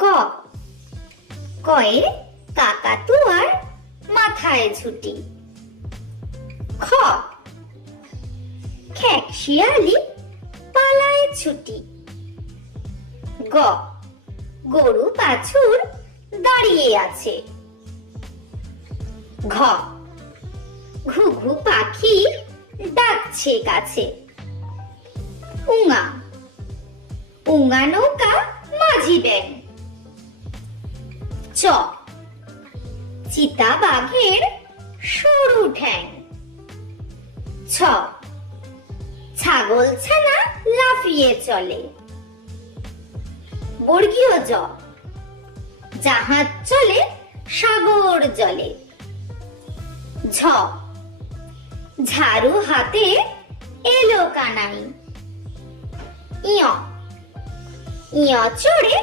ক, কয়ে কাকাতুয়ার মাথায় ঝুঁটি। খ, খেক শিয়ালি পালায় ছুটি। গ, গরু বাছুর দাঁড়িয়ে আছে। ঘ, ঘুঘু পাখি ডাকছে কাছে। উঙা, উঙা নৌকা মাঝি ব্যাং। চ, চিতা বাঘের সরু ঠ্যাং। ছ, ছাগল ছানা লাফিয়ে চলে। বর্গীয় জ, জাহাজ চলে সাগর জলে। ঝ, ঝাড়ু হাতে এলো কানাই। ইয়, ইয় চড়ে